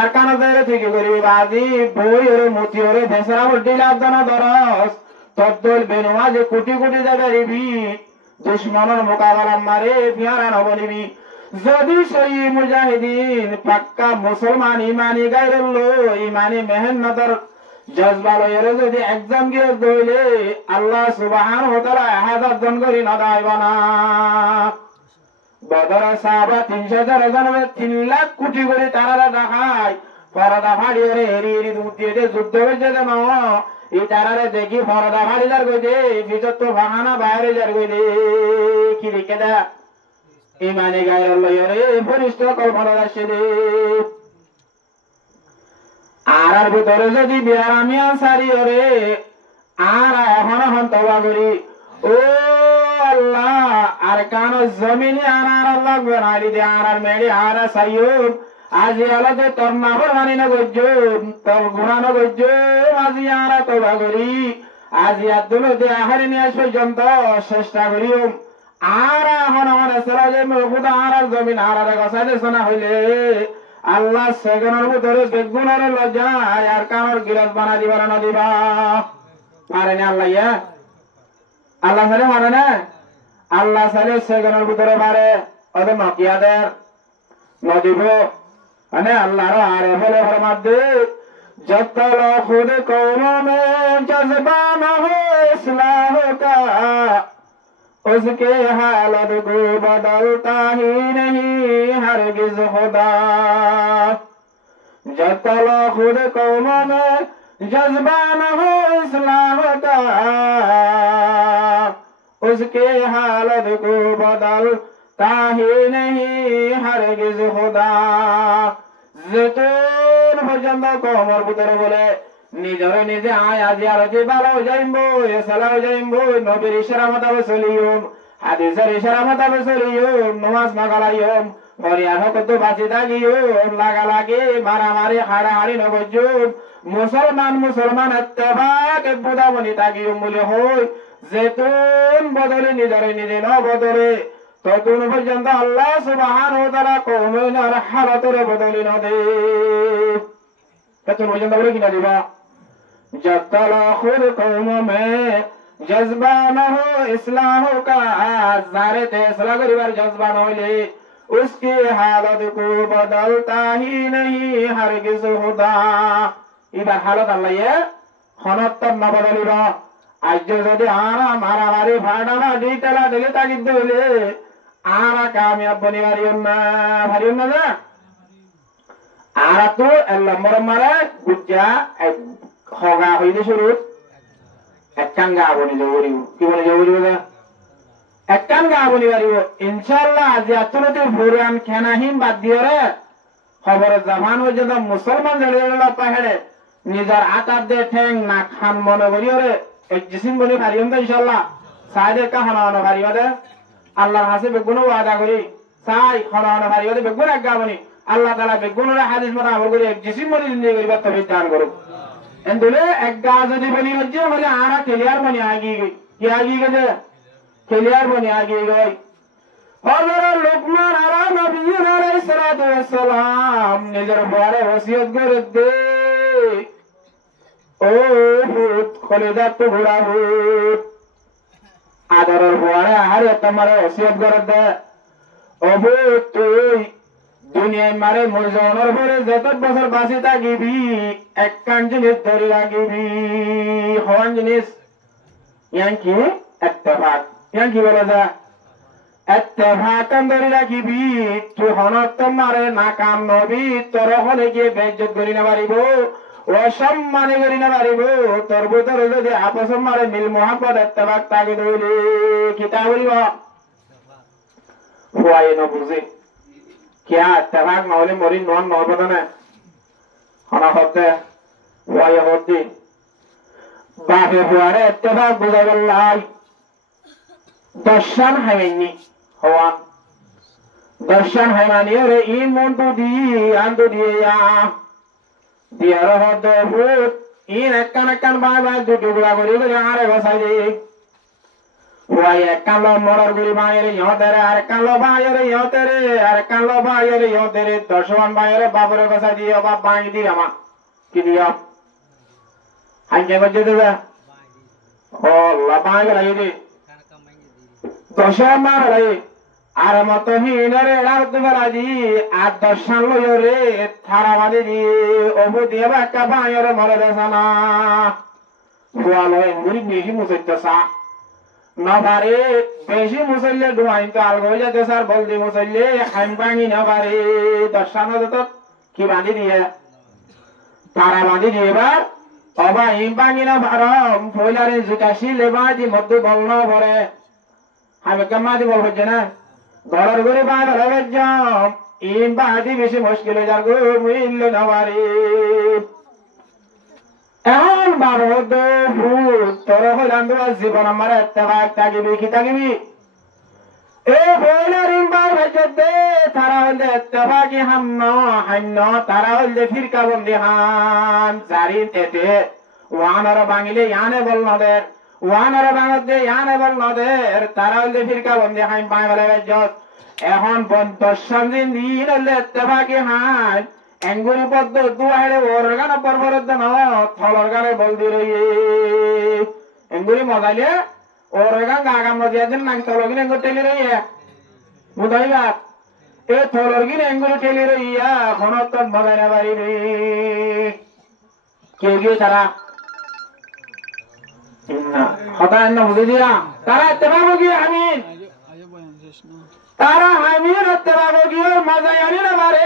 আর কান থেকে করি বাজি বই ওরে মতি ওরে ভেসরা বড্ডি লাভদানা দরস তদ্দল বেনুয়া যে কোটি কোটি জায়গা রিবি দুশ্মনের মোকাবেলা মারে পিয়ারা নবলিবি যদি সেই মুজাহিদিন পাক্কা মুসলমান ইমানি গাইরল ইমানি মেহনতর জজবা লয়ের যদি এক্সাম গিয়ে দইলে আল্লাহ সুবহানাহু ওয়া তাআলা 1000 জন করি নদাইব না বদর সাহাবা 300 জন 3 লাখ কোটি করে তারা দেখায় পরদা ফাড়ি রে হেরি হেরি দুটিয়ে যুদ্ধ হয়েছে যে মা এই তারারে দেখি পরদা ফাড়ি যার কইছে ভিতর তো ভাঙানা বাইরে যার কইছে কি দেখে দা ইমানে গায়ের লয়রে ফরিস্ত কল্পনা আসে রে আর ভিতরে যদি বিয়ারামি আনসারি রে আর এখন তওবা করি ও আল্লাহ আর কান জমিনে আর আল্লাহ বানাই দে আর মেরি আর সাইয়ুব আজি আলাদে তোর নাফর মানি না গজ্জো তোর গুনাহ না গজ্জো আজি আর তওবা করি আজি আদুল দে আহারে নিয়ে পর্যন্ত চেষ্টা করিও আর এখন আমার এসরা যে খুদা আর জমিন আর গসাইতে শোনা হইলে আল্লাহ সেগুনের ভিতরে বেগুনের লজ্জা আর কানোর গিরাজ বানা দিবার না দিবা পারে না আল্লাহ ইয়া আল্লাহ সালে মারে না আল্লাহ সালে সেগুনের ভিতরে পারে ওদের নকিয়াদের নদিব মানে আল্লাহর আরে বলে ফরমাত দে জতল খুদ কওম মে জজবা না হো ইসলাম কা उसके हालत को बदलता ही नहीं हरगिज खुदा जब तक खुद कौम में जज्बा न हो इस्लाम का उसके हालत को बदलता ही नहीं हरगिज खुदा जतून পর্যন্ত কওমের ভিতরে বলে নিজরে নিজে আয় আজি আর যে ভালো যাইবো এসালাও যাইবো নবীর ইশারা মতাবে চলিয়ম হাদিসের ইশারা মতাবে চলিয়ম নামাজ মাগালাইয়ম ফরিয়াদ কত বাঁচি থাকিয়ম লাগালাগি মারামারি হাড়াহাড়ি নগজুম মুসলমান ইত্তেফাক বুদাবনি থাকিয়ম বলে হই যেতুন বদলে নিজরে নিজে ন বদলে ততক্ষণ পর্যন্ত আল্লাহ সুবহানাহু ওয়া তাআলা কওমের হালাতের বদলি ন দে ততক্ষণ পর্যন্ত বলে কিনা দিবা जब तक खुद कौम में जज्बा न हो इस्लाम का जारे फैसला करिबार जज्बा न होले उसकी हालत को बदलता ही नहीं हरगिज खुदा इबार हालत अल्लाह ये खनत न बदलिबा आज যদি আরা মারামারি ফাড়ানা ডিটেলা দিলে তাগিদ দিলে আরা কামিয়াব বনিবারিও না না আরা তো নম্বর মারে বুঝা হগা হইলে শুরু একখান গা বনি যাবরিব কি বলে যাবরিব না একখান গা বনি পারিব ইনশাআল্লাহ আজ আতরতে ফুরান খানাহীন বাদ দিওরে খবর জামান পর্যন্ত মুসলমান জড়িয়ে পাহাড়ে নিজের আকার দে ঠেং না খান মনে করিওরে এক জিসিম বলি পারিম তো ইনশাআল্লাহ সাইদে কা হনানো পারিব দে আল্লাহর কাছে বেগুন ওয়াদা করি সাই হনানো পারিব দে বেগুন এক গা বনি আল্লাহ তাআলা বেগুনের হাদিস মত আমল করে এক জিসিম বলি জিন্দেগি করিবা তৌফিক দান করুক এন্দুলে এক গা যদি বনি হচ্ছে বলে আরা ক্লিয়ার বনি আগি গই কি আগি গেছে ক্লিয়ার বনি আগি গই হযরত লুকমান আলা নবী আলাইহিস সালাতু ওয়াস সালাম নিজের বড় ওসিয়ত করে দে ও ভূত খলিদা তো ঘোড়া ভূত আদরের বড় আহারে তোমার ওসিয়ত করে দে ও ভূত তুই দুনিয়ায় মারে মজনের পরে যত বছর বাঁচি থাকিবি একখান জিনিস ধরে রাখিবি হন জিনিস ইয়ান কি ইত্তেফাক ইয়ান কি বলা যায় ইত্তেফাক ধরে রাখিবি তুই হনত মারে নাকাম নবী তোর হলে গিয়ে বেজ্জত করি না পারিব অসম্মানে করি না পারিব তোর ভিতরে যদি আপস মারে মিল মোহাম্মদ ইত্তেফাক তাকে ধরে কিতা বলিব হুয়াই ন বুঝে क्या इत्तेफाक न होले मरी नन न पता ना हना होते वाया होती बाहे हुआरे इत्तेफाक बुझाइल्लाई दर्शन हैनी हवा दर्शन हैमानी रे इन मोंटू दी आंदो दिया दिया रहो दो भूत इन एकन एकन बाय बाय दु टुकड़ा करी करे आरे बसाई दे ওয়াই কালো মরর গুলি মায়ের ইহতেরে আর কালো ভাইয়ের ইহতেরে আর কালো ভাইয়ের ইহতেরে 10 ভাইয়ের বাবুর কথা দিয়ে বাপ ভাঙি দি আমা কি দিও হাইকে বজে দেবে ও লা ভাঙি লাগি দি 10 মার লাগি আর মত হিনরে রাত বেলাজি আর 10 লয়রে থারাবাদি দি ওবু দিয়ে বাকা ভাইয়ের মরে দেসানা ওয়ালো এঙ্গুরি বেশি মুসইতাসা নবারে বেশি মুসল্লে ডুয়াইন তো আলগো যাতে স্যার বলদি মুসল্লে হাইম ভাঙি নবারে 10 তো কি বাঁধি দিয়ে তারা বাঁধি দিয়ে এবার অবা হিম ভাঙি না বারম ফইলারে জুকাশি লেবাজি মধ্যে বলন পরে আমি কেমাদি বল হচ্ছে না ঘরের ঘরে বাঁধ হবে জম ইম বাঁধি বেশি মুশকিল হয়ে যার গো মিলল নবারে এখন বারো তোর হইলাম তোমার জীবন আমার এত্তেবাক থাকিবি কি থাকিবি এ বইলার ইম্বার হইতে তারা হইলে এত্তেবাকি হান্য তারা হইলে ফিরকা বন্দি হান জারি তেতে ওয়ানর বাঙিলে ইয়ানে বল নদের ওয়ানর বাঙতে ইয়ানে বল নদের তারা হইলে ফিরকা বন্দি হান পাই বলে বেজত এখন 50 দিন হইলে এত্তেবাকি হান এঙ্গুরি পদ্ম দুয়ারে ওর গানা পরবরদ ন থলর গানে বলদি রইয়ে এঙ্গুরি মজাইলে ওর গান গাগাম মজিয়া দিন নাকি থলগিন এঙ্গুর টেলি রইয়ে বুঝাইবা এ থলগিন এঙ্গুরি টেলি রইয়া খনত মজাই না পারিবি কেউ গিয়ে তারা হতায় না বুঝে দিরা তারা তেবাবো গিয়ে আমি তারা হামির তেবাবো গিয়ে মজাই আনি না পারে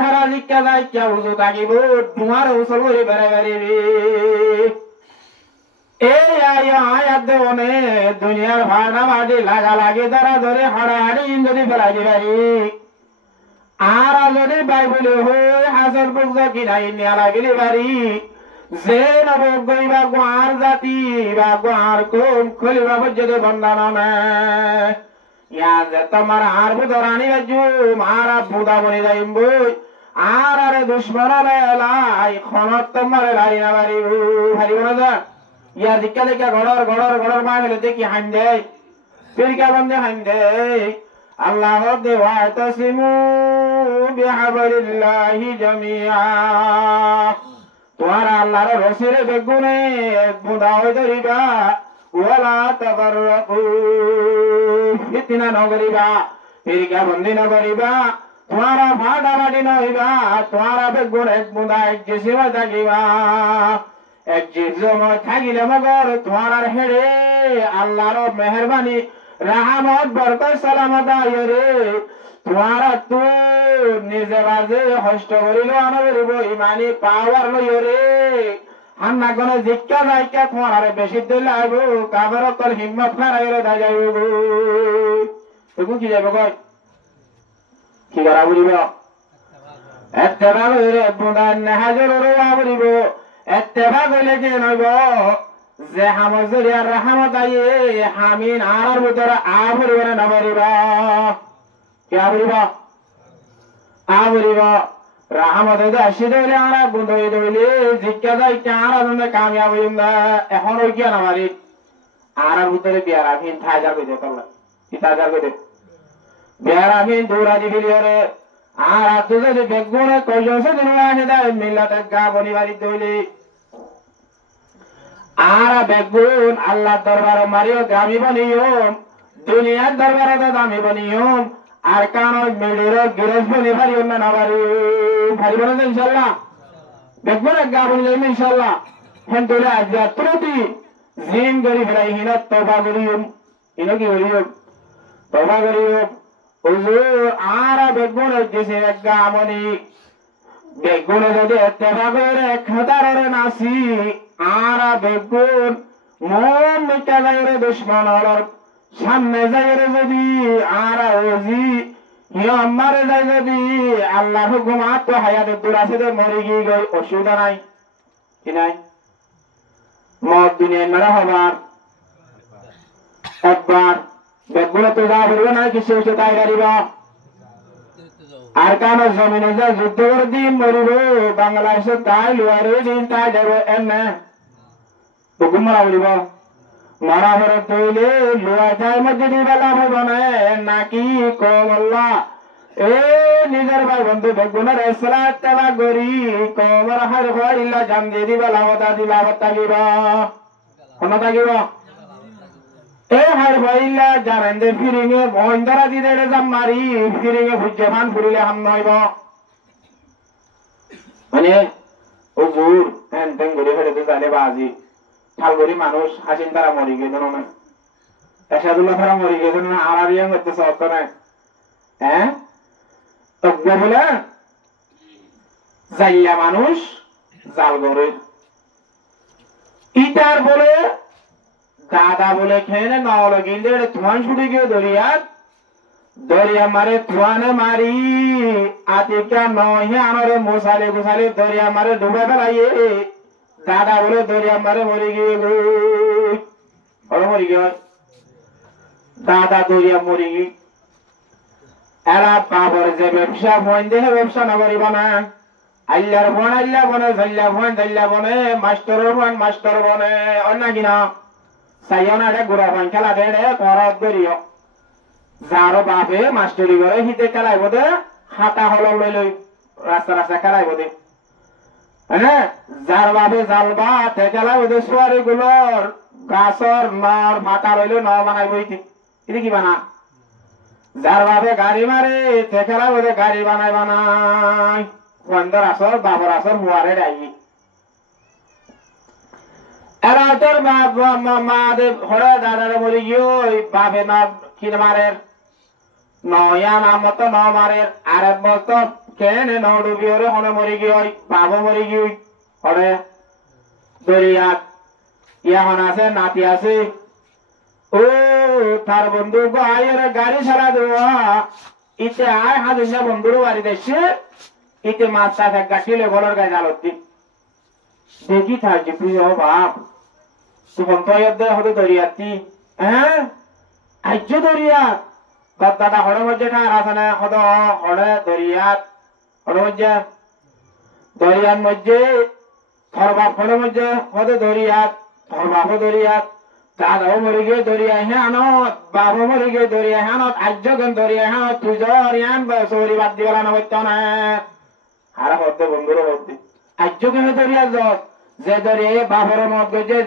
তারা লিখা যায় কে উজু থাকিব তোমার উসল করে বেড়ে বেড়িবি এই আয়াত দেবনে দুনিয়ার ভাড়া বাড়ি লাগা লাগে তারা ধরে হাড়াহাড়ি যদি ফেলাই দিবারি আর যদি বাইবলে হয়ে হাসর বুঝা কিনাই নিয়া লাগিলি বাড়ি যে নব গইবা গোয়ার জাতি বা গোয়ার কোম খলিবা বজ্জে বন্দান ইয়া যে তোমার আর বুধরানি বাজু মারা বুধা বনি যাইম বই আর আরে দুশ্মন লাই খনত তোমার লারি না বাড়ি হারিব না যা ইয়া দিকা দিকা গড়র মা হলে দেখি হাইন দেয় ফিরকা বন্ধে হাইন দেয় আল্লাহ দেওয়া তাসিমু বিহাবলিল্লাহি জামিআ তোমার আল্লাহর রসিরে বেগুনে বুধা হয়ে ধরিবা ওয়ালা তাবাররাকু ফিতনা নগরিবা ফিরকা বন্দি নগরিবা তোমারা ভাড়া বাড়ি নইবা তোমারা বেগুন এক বুদা এক জিসিমা থাকিবা এক জিসময় থাকিলে মগর তোমার আর হেড়ে আল্লাহর মেহরবানি রাহমত বরকত সালামত আইরে তোমার তো নিজে বাজে হষ্ট করিল আনবরিব ইমানি পাওয়ার লইরে হান্না কোন জিজ্ঞা যাইকা তোমার আরে বেশি দিলে আইব কাবার কল হিম্মত হারাইরে দা যাইব তবু কি যাইব কই কি করা বলিব এত্তেবা কইরে বুদান হাজর রওয়া বলিব এত্তেবা কইলে যে নইব যে হামজরিয়ার রহমত আইয়ে হামিন আর ভিতরে আবরিব না নবরিব কি আবরিব আবরিব রহমত দে আসিদ হইলে আর বুদই দইলে জিজ্ঞা যাই কার আনন্দে কামিয়াব হইম এখন ওই কি আমারি আর ভিতরে বিয়ার আমিন থাজার কইতে পারলা কি থাজার কইতে বিয়ার আমিন দৌড়া দিবিরে আর আদু যদি বেগুনে কইজসে দিন আসে দা মিল্লাতে গা বনি বাড়ি দইলে আর বেগুন আল্লাহ দরবার মারিও দামি বনিয়ম দুনিয়ার দরবারে দামি বনিয়ম আর কান মেডির গিরস বনি পারিও না নাবারি পারিব না ইনশাআল্লাহ বেগুন গা বনি যাইম ইনশাআল্লাহ হেন তোলে আজ তুরতি জিন গরি ফেলাই হিনা তওবা করিয়ম ইনো কি করিয়ম তওবা করিয়ম হুজুর আর বেগুন যেসে গা বনি বেগুন যদি তওবা করে খাতারে নাসি আর বেগুন মন মিটা যাইরে দুশ্মন হলর সামনে যাইরে যদি আর ওজি আমারে যাই যদি আল্লাহ হুকুম আত্ম হায়াতে দূর আছে মরে গিয়ে গই অসুবিধা নাই কি নাই মত দুনিয়া মেরা হবার একবার বেগুন তো যা বলবে না কিছু হচ্ছে তাই গাড়িব আর কানো জমিনে যা যুদ্ধ করে দিন মরিব বাংলাদেশে তাই লুয়ারে দিন তাই যাবে এমনে হুকুম মারা বলিব মরা ভরে তৈলে লোয়া যায় মধ্যে বেলা হইব না নাকি কমল্লা এ নিজের ভাই বন্ধু বেগুনের এসলাত তেলা গরি কমর হার হইলা জান দিয়ে দিবা লাভতা দিবা তাগিব কোন তাগিব এ হার হইলা জানেন দে ফিরিঙে বন্ধরা দিলে জাম মারি ফিরিঙে ভুজে ফান ফুরিলে হাম নইব মানে ও জোর হ্যান তেন গড়ি ফেলে তো জানে বাজি ঠালগড়ি মানুষ হাসিন তারা মরি গেছেন না এসাদুল্লাহ তারা মরি গেছেন না আর আর ইয়ে করতে সত্য না হ্যাঁ তজ্ঞ বলে জাইয়া মানুষ জাল গড়ে ইটার বলে দাদা বলে খেয়ে নল গিলে ধোঁয়ান ছুটে গিয়ে দরিয়া মারে ধোঁয়ানে মারি আতিকা নহে আনরে মশালে গোসালে দরিয়া মারে ডুবে ফেলাইয়ে দাদা বলে দরিয়া মারে মরে গিয়ে মরে গিয়ে দাদা দরিয়া মরে গিয়ে এরা বাবর যে ব্যবসা ফোন দেহে ব্যবসা না করিব না আল্লাহর ফোন আল্লাহ বনে জাল্লা ফোন জাল্লা বনে মাস্টারের ফোন মাস্টার বনে অন্য কিনা চাইও না রে গোড়া ফোন খেলা দে রে করত করিও যারো বাপে মাস্টারি করে হিতে খেলাইব দে হাতা হল লই লই রাস্তা রাস্তা খেলাইব দে হ্যাঁ যার বাপে জালবা তে খেলাইব দে সোয়ারি গুলোর গাছর নর ফাটা লইলে ন বানাইব এটা কি বানা যার বাপে গাড়ি মারে তে খেলাইব দে গাড়ি বানাই বানাই বন্দর আসর বাবর আসর মুয়ারে ডাই এরা তোর মা দে হরে দাদারে মরি গিয়ে বাপে না কিনে মারের নয়া নাম তো ন মারের আরেক বছর কেনে ন ডুবি ওরে হনে মরি গিয়ে বাবু মরি গিয়ে হরে দরিয়াত ইয়া হন আছে নাতি আছে ও তার বন্ধু আয়ের গাড়ি ছাড়া দেওয়া ইতে আয় হাজুনা বন্ধুর বাড়ি দেখছে ইতে মাছ চাষ এক গাছিলে বলার গায়ে জালতি দেখি থাকছে প্রিয় বাপ তখন তো হতে দরিয়াতি হ্যাঁ আজ্য দরিয়াত তোর দাদা হড়ে মধ্যে ঠার আছে না হদ হড়ে দরিয়াত হড়ে মধ্যে দরিয়ার মধ্যে থর বাপ হড়ে মধ্যে হদে দরিয়াত থর বাপও দরিয়াত দাদাও মরে গিয়ে দরিয়া হানত বাবু মরে গিয়ে দরিয়া হানত আজ্যগন দরিয়া হানত তুই জরিয়ান সৌরি বাদ দিবেলা না বলতো না আর হতে বন্ধুরও হতে আজ্যগনে দরিয়া যে দরিয়া বাপের মত গেছে